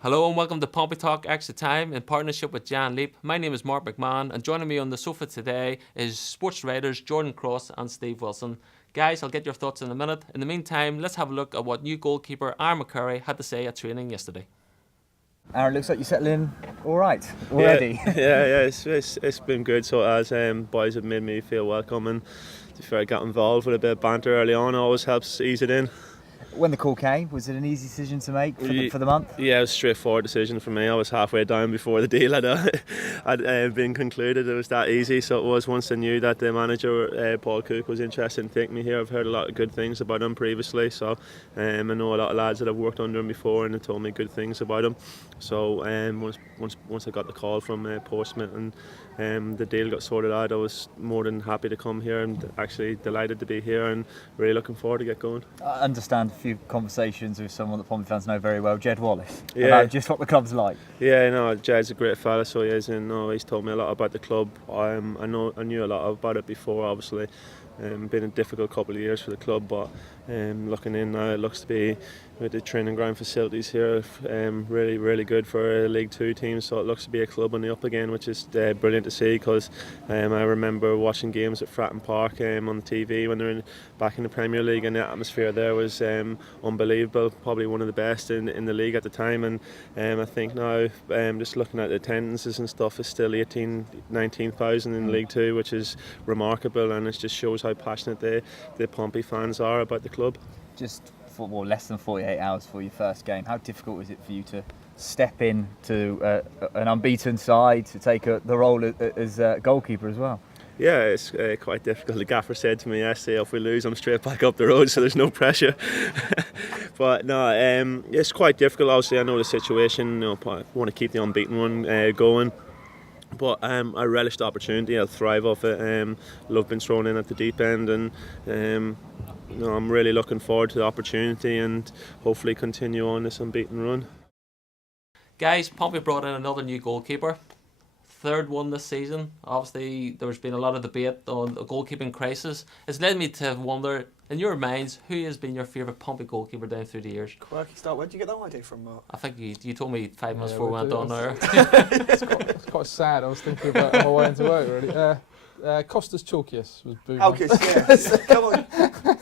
Hello and welcome to Pompey Talk Extra Time in partnership with Jan Leap. My name is Mark McMahon and joining me on the sofa today is sports writers Jordan Cross and Steve Wilson. Guys, I'll get your thoughts in a minute. In the meantime, let's have a look at what new goalkeeper Aaron McCurry had to say at training yesterday. Aaron, looks like you're settling all right already. Yeah, it's been good. So as boys have made me feel welcome, and to be fair, I got involved with a bit of banter early on. Always helps ease it in. When the call came, was it an easy decision to make for the month? Yeah, it was a straightforward decision for me. I was halfway down before the deal had been concluded. It was that easy. So it was once I knew that the manager, Paul Cook, was interested in taking me here. I've heard a lot of good things about him previously. So I know a lot of lads that have worked under him before and they told me good things about him. So once I got the call from Portsmouth and the deal got sorted out, I was more than happy to come here and actually delighted to be here and really looking forward to get going. I understand a few conversations with someone that Pompey fans know very well, Jed Wallace, about just what the club's like. Yeah, no, Jed's a great fella, so he is, and he's told me a lot about the club. I knew a lot about it before, obviously. Been a difficult couple of years for the club, but looking in now, it looks to be, with the training ground facilities here, really good for a League 2 team. So it looks to be a club on the up again, which is brilliant to see, because I remember watching games at Fratton Park on the TV when they were back in the Premier League, and the atmosphere there was unbelievable, probably one of the best in the league at the time. And I think now, just looking at the attendances and stuff, it's still 19,000 in League 2, which is remarkable, and it just shows how passionate the Pompey fans are about the club. Just less than 48 hours for your first game. How difficult was it for you to step in to an unbeaten side, to take the role as goalkeeper as well? Yeah, it's quite difficult. The gaffer said to me yesterday, if we lose, I'm straight back up the road, so there's no pressure. But no, it's quite difficult. Obviously, I know the situation. I want to keep the unbeaten one going. But I relish the opportunity. I'll thrive off it. Love being thrown in at the deep end, and I'm really looking forward to the opportunity and hopefully continue on this unbeaten run. Guys, Pompey brought in another new goalkeeper. Third one this season. Obviously, there's been a lot of debate on the goalkeeping crisis. It's led me to wonder, in your minds, who has been your favourite Pompey goalkeeper down through the years? Quirky start. Where did you get that idea from, Mark? I think you told me 5 minutes before we went on there. It's quite sad. I was thinking about my way into work, really. Costas Chalkius was booed. Yes. Come on.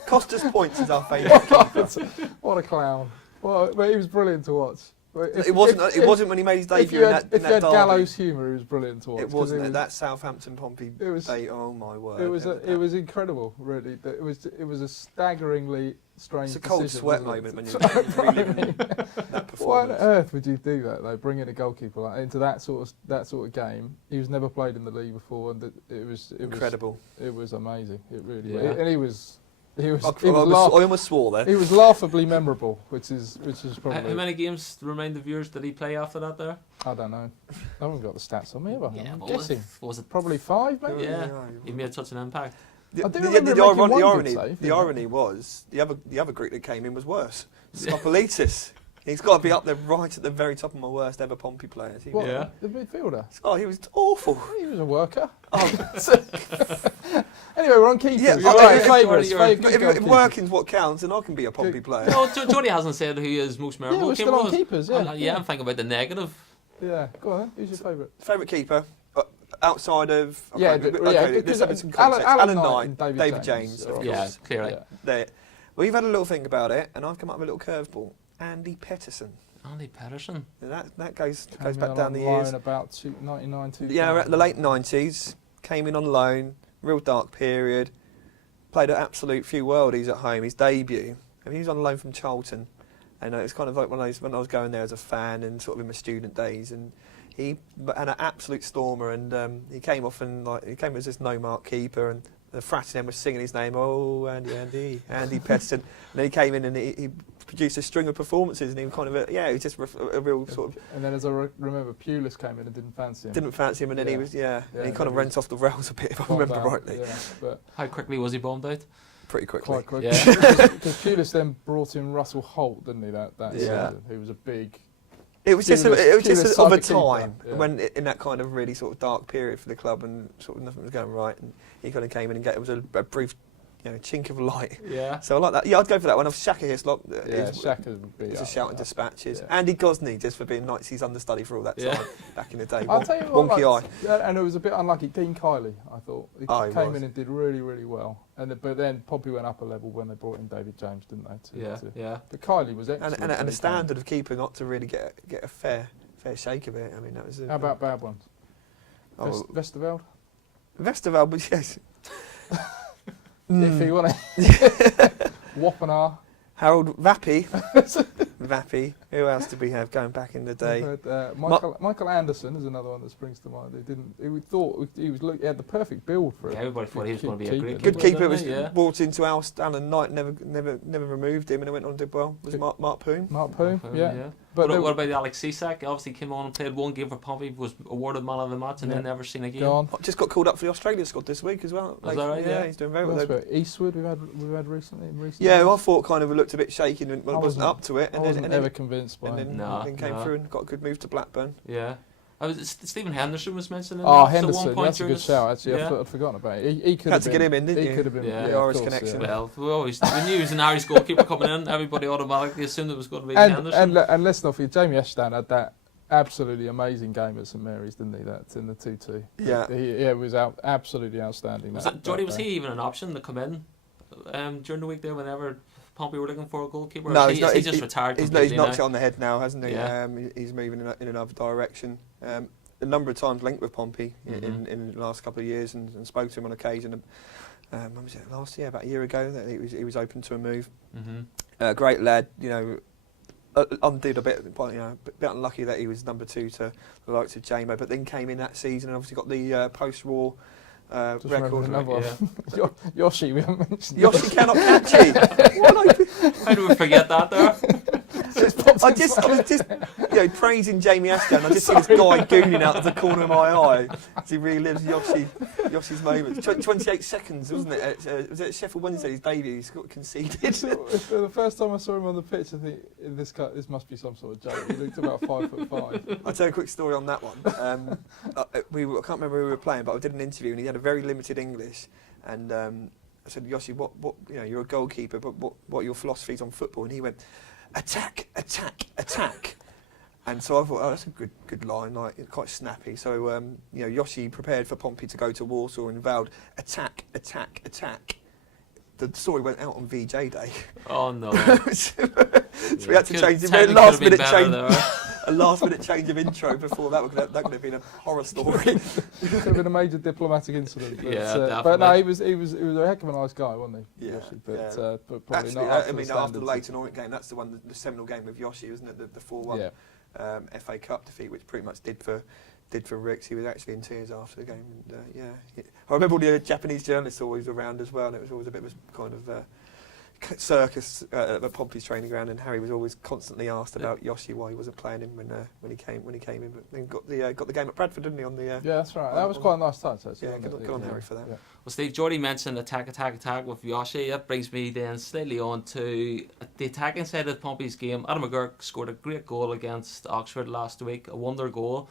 Costas Points is our favourite keeper. What a clown. Well, but he was brilliant to watch. It wasn't when he made his debut in that If you had derby. Gallows humour, he was brilliant to watch. It wasn't that Southampton Pompey debate. Oh my word! It was incredible, really. It was a staggeringly strange. It's a cold decision, sweat wasn't moment it? when you're reliving that performance. Why on earth would you do that, though? Bring in a goalkeeper into that sort of game. He was never played in the league before, and it was incredible. It was amazing. It really Yeah. was. And he was. I almost swore there. He was laughably memorable, which is probably. How many games, to remind the viewers, did he play after that there? I don't know. I haven't got the stats on me, have I? Yeah, I'm but guessing. was it Probably 5, maybe? Yeah, he made such an impact. The irony was the other group that came in was worse. Skopolitis. He's got to be up there right at the very top of my worst ever Pompey players. The midfielder? Oh, he was awful. He was a worker. Oh. Anyway, we're on keepers. Yeah, Favourites. If working's what counts, then I can be a Pompey player. No, Jody hasn't said who his most memorable we're keeper still on was. keepers, yeah. I'm thinking about the negative. Yeah, go on then. Who's your favourite? Favourite keeper? Outside of... Because let's have some context. Alan Alan Knight and Knight, David James, of Yeah, course. clearly. There. Well, you've had a little think about it, and I've come up with a little curveball. Andy Petterson. Andy Petterson. That goes Came back in down on the loan years. about 99, 2000. Yeah, the late 90s. Came in on loan. Real dark period. Played an absolute few worldies at home. His debut. He was on loan from Charlton. And it's kind of like when I was going there as a fan and sort of in my student days. And he had an absolute stormer. And he came off and he came as this no-mark keeper. And the Fratton was singing his name. Oh, Andy Petterson. And then he came in and he produced a string of performances, and he was kind of he was just a real sort of. And then, as I remember, Pulis came in and didn't fancy him. And then he was and he kind of went off the rails a bit, if I remember rightly. Yeah, but How quickly was he bombed out? Pretty quickly. quite quickly. Yeah. Because Pulis then brought in Russell Holt, didn't he? That season, who was a big. It was just of a time when in that kind of really sort of dark period for the club, and sort of nothing was going right, and he kind of came in and it was a brief chink of light. Yeah. So I like that. Yeah, I'd go for that one. Shaka Hislop. Shaka would be It's a up shout in there. dispatches. Yeah. Andy Gosney, just for being Knights's understudy for all that time back in the day. I'll tell you what, Wonky eye. and it was a bit unlucky. Dean Kiley, I thought, he Oh, he came was. in and did really, really well. But then Pompey went up a level when they brought in David James, didn't they? Yeah. But Kiley was excellent. And a when he standard of keeper not to really get a fair shake of it. I mean, that was. came. How about bad ones? Oh, Westerveld? Westerveld, but yes. If you want to. Wappenar. Harold Vappy. Vappy. Who else did we have going back in the day? Michael Anderson is another one that springs to mind. We thought he had the perfect build for it. Yeah, everybody thought he was going to be a great Good keeper. Was Yeah. brought into Alan Knight. Never removed him, and it went on and did well. Was Mark Poon? Mark Poon, yeah. But But what about Alex Cisak? Obviously came on and played one game for Pompey, was awarded man of the match, and then never seen again. gone. Just got called up for the Australia squad this week as well. Is that right? Yeah, he's doing very well. That's Eastwood we've had recently. Yeah, I thought kind of looked a bit shaky when I wasn't wasn't- up to it, I and wasn't then ever convinced by him. then came through and got a good move to Blackburn. Yeah. Stephen Henderson was mentioned. Henderson, that's a good shout. Actually, I'd forgotten about it. He could Had have to been, get him in, didn't he you? could have been. Yeah, the of Irish course, connection. yeah. Well, we knew he was an Irish goalkeeper coming in. Everybody automatically assumed it was going to be Henderson. And let's not forget, Jamie Ashton had that absolutely amazing game at St Mary's, didn't he? That's in the 2-2. Yeah. He was absolutely outstanding. Jordy, was he even an option to come in during the week there whenever Pompey were looking for a goalkeeper? No, he's just retired. He's completely knocked now? it on the head now, hasn't he? Yeah. He's moving in another direction. A number of times linked with Pompey in the last couple of years, and spoke to him on occasion. When was it? Last year, about a year ago, that he was open to a move. Great lad, undid a bit, a bit unlucky that he was number 2 to the likes of Jamo, but then came in that season and obviously got the post-war record. Another one. Yoshi, we haven't mentioned. Yoshi cannot catch it. How do we forget that there? I was just praising Jamie Ashton. I just see this guy gooning out of the corner of my eye as he relives Yoshi's moments. 28 seconds, wasn't it? Was it Sheffield Wednesday, his debut? He's got conceded. The first time I saw him on the pitch, I think this must be some sort of joke. He looked about 5'5". I'll tell you a quick story on that one. I can't remember who we were playing, but I did an interview and he had a very limited English. And I said, Yoshi, what you're a goalkeeper, but what are your philosophies on football? And he went, attack, attack, attack. And so I thought, oh, that's a good line, like quite snappy. So Yoshi prepared for Pompey to go to Warsaw and vowed attack, attack, attack. The story went out on VJ Day. Oh no! So we had to change a last minute change of intro before that could have been a horror story. Could have been a major diplomatic incident. But, Yeah, but no, he was a heck of a nice guy, wasn't he? Yeah, Yoshi? But yeah. But probably Actually, not. Up to I mean, the after the standards. Leyton Orient game, that's the one, the seminal game with Yoshi, wasn't it? The 4-1 FA Cup defeat, which pretty much did for Ricks. He was actually in tears after the game. And, I remember all the Japanese journalists always around as well, and it was always a bit of a kind of circus at Pompey's training ground, and Harry was always constantly asked about Yoshi, why he wasn't playing him when he came in. But then got the game at Bradford, didn't he? On the yeah, that's right. That was quite a nice touch, actually. yeah, good on Harry for that. Yeah. Well, Steve, Jordy mentioned attack with Yoshi. That brings me then slightly on to the attacking side of Pompey's game. Adam McGurk scored a great goal against Oxford last week, a wonder goal.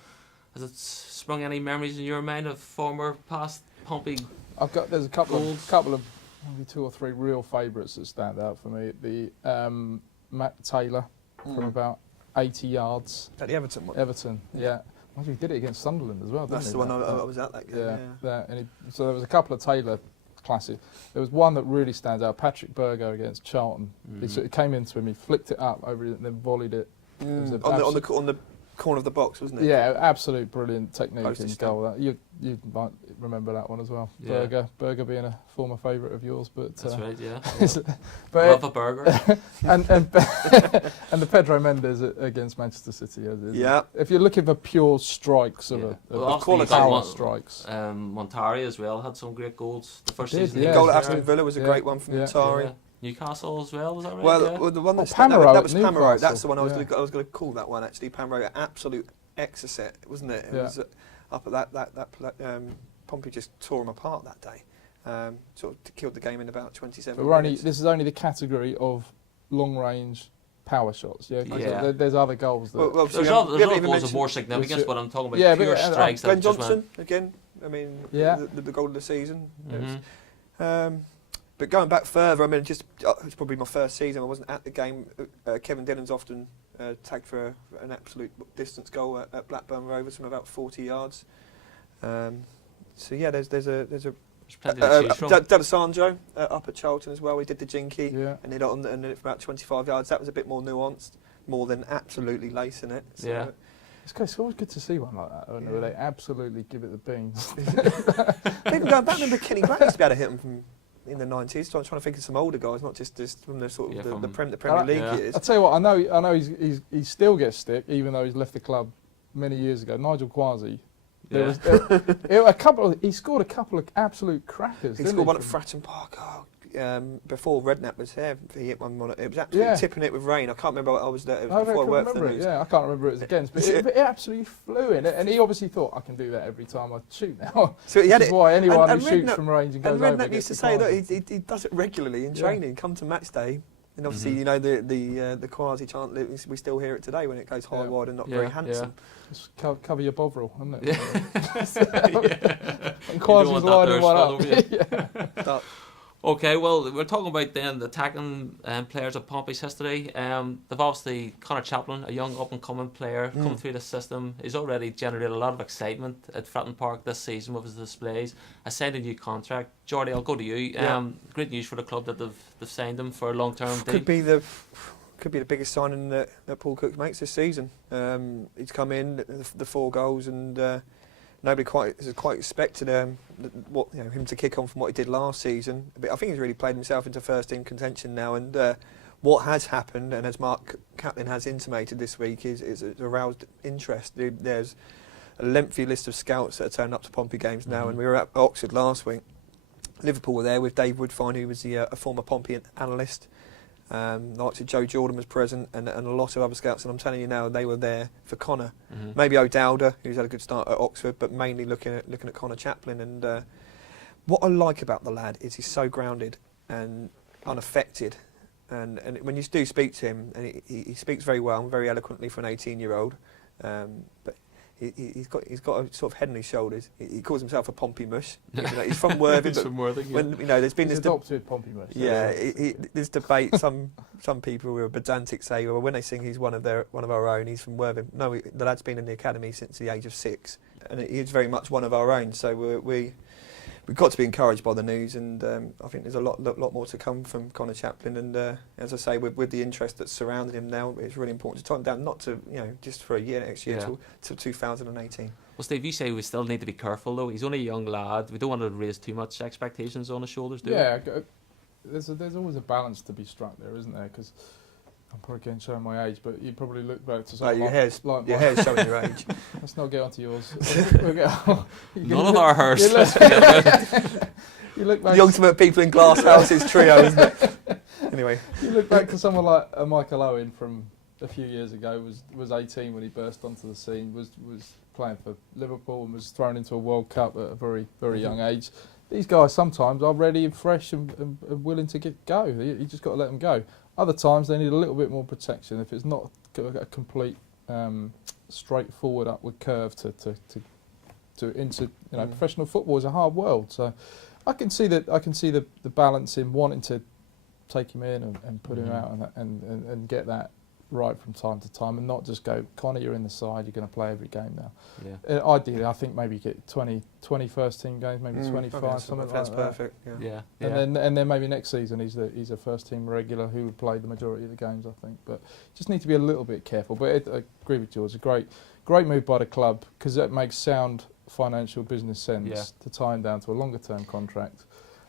Has it sprung any memories in your mind of former past Pompey? There's a couple of maybe 2 or 3 real favourites that stand out for me. The Matt Taylor from about 80 yards. At the Everton one. Everton, yeah. Well, he did it against Sunderland as well, didn't That's he? the one I was at that game. Yeah. So there was a couple of Taylor classics. There was one that really stands out. Patrick Burgo against Charlton. He sort of came into him, he flicked it up over it, and then volleyed it. It was On the corner of the box, wasn't it? Yeah, absolute brilliant technique Postage in stamp. goal. You might remember that one as well. Yeah. Burger being a former favourite of yours, but That's right, yeah. but Love a burger. and the Pedro Mendes against Manchester City. Yeah. If you're looking for pure strikes of obviously power you've got strikes. Montari as well had some great goals. The first Did, season. yeah. The goal at Yeah. Aston Villa was a great one from Montari. Yeah. Newcastle as well, was that right? Well, the one that was Pamaro. That's the one I was going to call that one actually. Pamaro, absolute exocet, wasn't it? It was up at that Pompey just tore him apart that day. Sort of killed the game in about 27 minutes. This is only the category of long range power shots. Yeah. Yeah. There's other goals. That There's other goals of more significance, but I'm talking about pure strikes. Glenn Johnson again. I mean, Yeah. the goal of the season. Mhm. But going back further, I mean, it was probably my first season. I wasn't at the game. Kevin Dillon's often tagged for an absolute distance goal at Blackburn Rovers from about 40 yards. So yeah, there's plenty to choose from. D'Alessandro up at Charlton as well. He did the jinky and hit it on and it for about 25 yards. That was a bit more nuanced, more than absolutely lacing it. So Yeah. It's always good to see one like that, where they absolutely give it the beans. Even going back, remember Kenny Grant used to be able to hit them from in the 90s. Trying to think of some older guys, not just from the sort of the Premier League years. I'll tell you what, I know he still gets stick, even though he's left the club many years ago. Nigel Quasi. He scored a couple of absolute crackers. He scored one at Fratton Park. Before Redknapp was here, he hit one on it. It was absolutely tipping it with rain. I can't remember what I was there. It was before I worked for the news. Yeah, I can't remember it was against, but it absolutely flew in. And he obviously thought, I can do that every time I shoot now. So he had Which is why anyone who shoots from range and goes over Redknapp used to say that he does it regularly in training. Come to match day, and obviously you know the Quasi chant. We still hear it today when it goes high, wide, and not very handsome. Just cover your Bovril, isn't it? Yeah. And Quasi's lining one up. Okay, well, we're talking about then the attacking players of Pompey's history. They've obviously Connor Chaplin, a young up-and-coming player, come through the system. He's already generated a lot of excitement at Fratton Park this season with his displays. Has signed a new contract. Jordy, I'll go to you. Great news for the club that they've signed him for a long-term deal. Could be the biggest signing that Paul Cook makes this season. He's come in, the 4 goals, and nobody quite expected him to kick on from what he did last season. But I think he's really played himself into first team contention now. And what has happened, and as Mark McMahon has intimated this week, is aroused interest. There's a lengthy list of scouts that are turning up to Pompey games now, and we were at Oxford last week. Liverpool were there with Dave Woodfine, who was a former Pompey analyst. Like Joe Jordan was present, and a lot of other scouts, and I'm telling you now, they were there for Connor. Maybe O'Dowda, who's had a good start at Oxford, but mainly looking at Connor Chaplin. And what I like about the lad is he's so grounded and unaffected. And when you do speak to him, and he speaks very well and very eloquently for an 18-year-old, but he's got a sort of head on his shoulders. He calls himself a Pompey mush. He's from Worthing. He's from Worthing, when there's been He's this adopted Pompey mush. Yeah, this debate. Some people who are pedantic say, well, when they sing he's one of our own, he's from Worthing. No, the lad's been in the academy since the age of 6, and he's very much one of our own. So we've got to be encouraged by the news, and I think there's a lot more to come from Connor Chaplin. And as I say, with the interest that's surrounded him now, it's really important to tie him down, not to just for a year next year till 2018. Well, Steve, you say we still need to be careful though. He's only a young lad. We don't want to raise too much expectations on his shoulders, do we? Yeah, there's always a balance to be struck there, isn't there? Because I'm probably getting showing my age, but you probably look back to something your hair's showing your age. Let's not get onto yours. None of our hairs. You look back the ultimate people in glass houses trio, isn't it? Anyway, you look back to someone like Michael Owen from a few years ago. Was 18 when he burst onto the scene. Was playing for Liverpool and was thrown into a World Cup at a very very young age. These guys sometimes are ready and fresh and willing to go. You just got to let them go. Other times they need a little bit more protection. If it's not a complete straightforward upward curve to into professional football is a hard world. So I can see the balance in wanting to take him in and put him out and get that right from time to time, and not just go, Connor, you're in the side, you're going to play every game now. Yeah. Ideally, I think maybe get 20 first team games, maybe 25, something like that. That's perfect. Yeah. And then maybe next season he's a first team regular who would play the majority of the games, I think. But just need to be a little bit careful. But I agree with George. A great move by the club, because that makes sound financial business sense to tie him down to a longer term contract.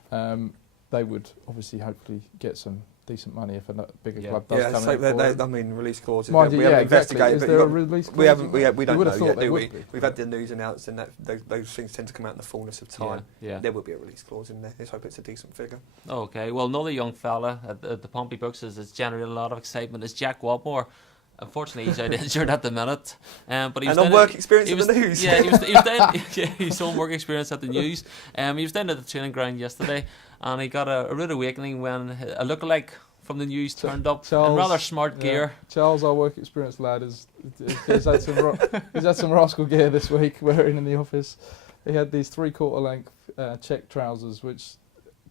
They would obviously hopefully get some decent money if a bigger club does come in. I mean, release clauses. Mind you, we haven't exactly. investigated. Is there a release clause? We haven't. We don't know yet, do we? Be. We've had the news announced, and those things tend to come out in the fullness of time. Yeah. There will be a release clause in there. Let's hope it's a decent figure. Okay. Well, another young fella at the Pompey books has generated a lot of excitement is Jack Watmore. Unfortunately, he's out injured at the minute. But he was on work experience at the news. Yeah, he was down. He's on work experience at the news. He was down at the training ground yesterday, and he got a rude awakening when a lookalike from the news turned up in rather smart gear. Charles, our work experience lad, he's had some rascal gear this week wearing in the office. He had these 3/4 length check trousers, which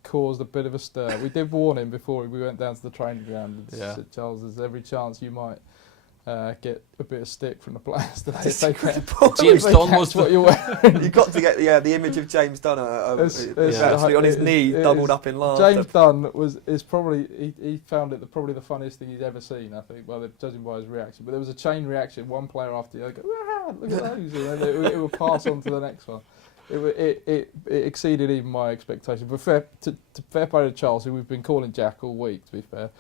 caused a bit of a stir. We did warn him before we went down to the training ground. And Yeah. said, Charles, there's every chance you might get a bit of stick from the players today. If they catch James Dunn was what you're wearing. You've got to get the image of James Dunn actually on his knee, doubled up in laughter. James Dunn is probably he found it probably the funniest thing he's ever seen. I think, judging by his reaction. But there was a chain reaction. One player after the other, look at those, and then it would pass on to the next one. It exceeded even my expectation. But fair play to Charles, who we've been calling Jack all week. To be fair.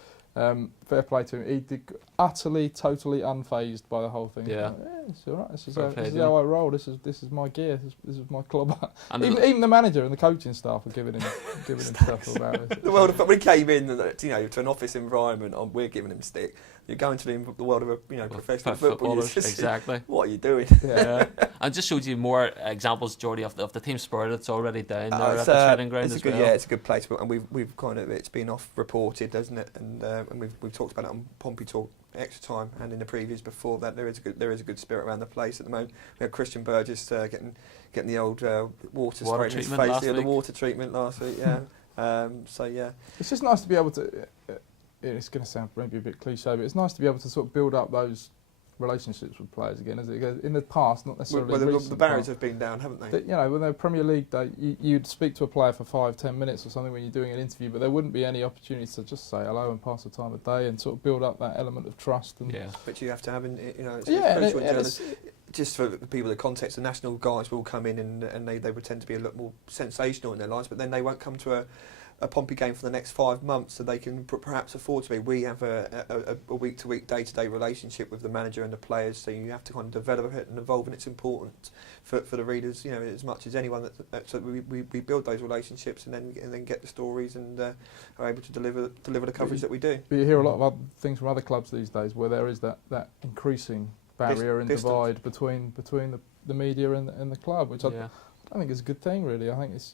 Fair play to him. He did utterly, totally unfazed by the whole thing. Yeah, it's all right. This is Fair play, how I roll. This is my gear. This is my club. And Even the manager and the coaching staff were giving him stuff about it. The world of when he came in, to an office environment, we're giving him stick. You're going to the world of professional football. Exactly. What are you doing? Yeah, and just showed you more examples, Jordy, of the team spirit that's already down there at the training ground as well. Yeah, it's a good place, and we've kind of it's been off reported, doesn't it? And we've talked about it on Pompey Talk Extra Time and in the previews before that. There is a good spirit around the place at the moment. We had Christian Burgess getting the old water sprayed in his face. The water treatment last week. Yeah. So yeah, it's just nice to be able to. It's going to sound maybe a bit cliche, but it's nice to be able to sort of build up those relationships with players again. As it goes in the past, not necessarily. Well, the barriers have been down, haven't they? When they're Premier League day, you'd speak to a player for 5-10 minutes or something when you're doing an interview, but there wouldn't be any opportunity to just say hello and pass the time of day and sort of build up that element of trust. And But you have to have, it's crucial. Just for the people, the context, the national guys will come in and they would tend to be a lot more sensational in their lives, but then they won't come to a Pompey game for the next 5 months, so they can perhaps afford to be. We have a week-to-week, day-to-day relationship with the manager and the players, so you have to kind of develop it and evolve, and it's important for the readers, as much as anyone. So we build those relationships and then get the stories and are able to deliver the coverage that we do. But you hear a lot of other things from other clubs these days where there is that increasing barrier and divide between the media and the club, which I think is a good thing, really. I think it's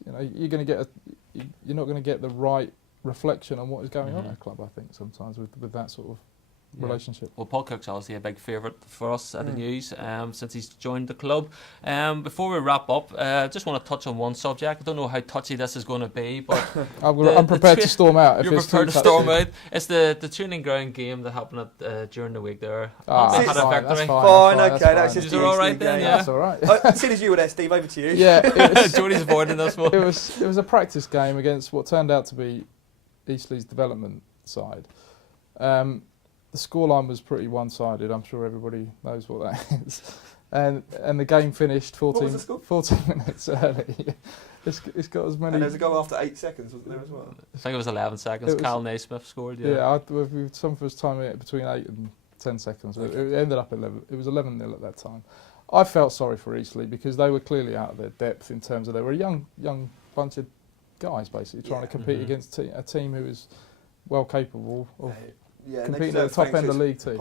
you're not going to get the right reflection on what is going on at a club. I think sometimes with that sort of relationship. Well, Paul Cook's obviously a big favourite for us at the news since he's joined the club. Before we wrap up, I just want to touch on one subject. I don't know how touchy this is going to be, but I'm prepared to storm out. You're prepared to storm out. It's the training ground game that happened during the week there. That's fine. Okay, that's just all right then. Yeah, that's all right. As soon as you were there, Steve, over to you. Yeah, Jordy's avoiding this one. It was a practice game against what turned out to be Eastleigh's development side. The scoreline was pretty one-sided. I'm sure everybody knows what that is. And the game finished 14 minutes early. It's got as many. And there's a goal after 8 seconds, wasn't there as well? I think it was 11 seconds. Cal Naismith scored. Some of us timing it between 8 and 10 seconds. Okay. It ended up 11. It was 11-0 at that time. I felt sorry for Eastleigh because they were clearly out of their depth in terms of they were a young bunch of guys basically trying to compete against a team who is well capable of. Competing at the top end of the league too.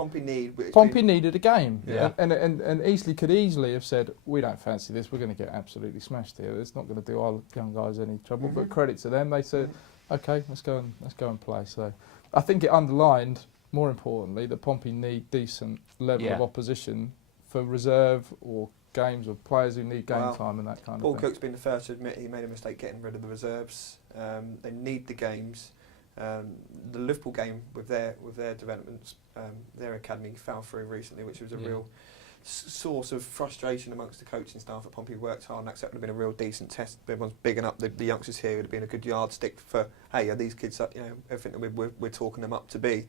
Pompey needed a game, and Eastleigh could easily have said, "We don't fancy this. We're going to get absolutely smashed here. It's not going to do our young guys any trouble." But credit to them, they said, "Okay, let's go and play." So, I think it underlined, more importantly, that Pompey need decent level of opposition for reserve or games or players who need game time and that kind of thing. Paul Cook's been the first to admit he made a mistake getting rid of the reserves. They need the games. The Liverpool game with their developments, their academy fell through recently, which was a real source of frustration amongst the coaching staff at Pompey. Worked hard, and that would have been a real decent test. Everyone's bigging up the youngsters here. It would have been a good yardstick for, hey, are these kids, everything that we're talking them up to be.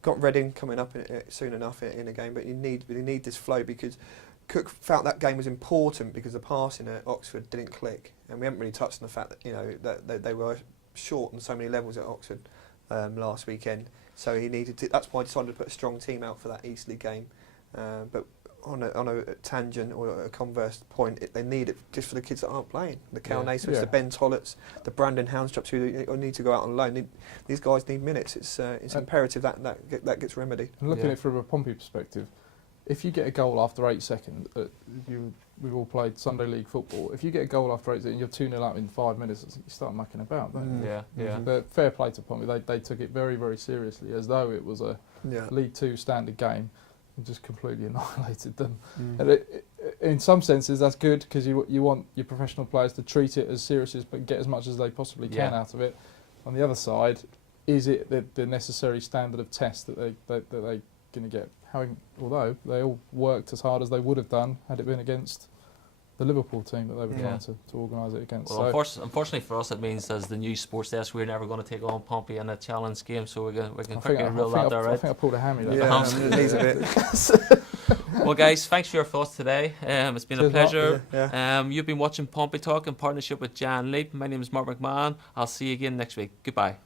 Got Reading coming up soon enough in a game, but you need this flow because Cook felt that game was important because the passing at Oxford didn't click, and we haven't really touched on the fact that they were short on so many levels at Oxford last weekend, so he needed to. That's why I decided to put a strong team out for that Eastleigh game. But on a tangent or a converse point, they need it just for the kids that aren't playing. The Cal Naismiths, the Ben Tolletts, the Brandon Houndstrops who need to go out on loan. These guys need minutes. It's imperative that gets remedied. And looking at it from a Pompey perspective, if you get a goal after 8 seconds, we've all played Sunday League football. If you get a goal after 8 seconds, you're 2-0 up in 5 minutes, you start mucking about, don't you? Yeah. But fair play to Pompey. They took it very, very seriously, as though it was a League Two standard game, and just completely annihilated them. And in some senses, that's good because you want your professional players to treat it as serious but get as much as they possibly can out of it. on the other side, is it the necessary standard of test that they're going to get? Although they all worked as hard as they would have done had it been against the Liverpool team that they were trying to organise it against. Well, unfortunately for us, it means as the new sports desk, we're never going to take on Pompey in a challenge game, so we can quickly rule that out. I think I pulled a hammy there. Yeah, it needs a bit. Well, guys, thanks for your thoughts today. It's been a Cheers, pleasure. Yeah. You've been watching Pompey Talk in partnership with Jan Leap. My name is Mark McMahon. I'll see you again next week. Goodbye.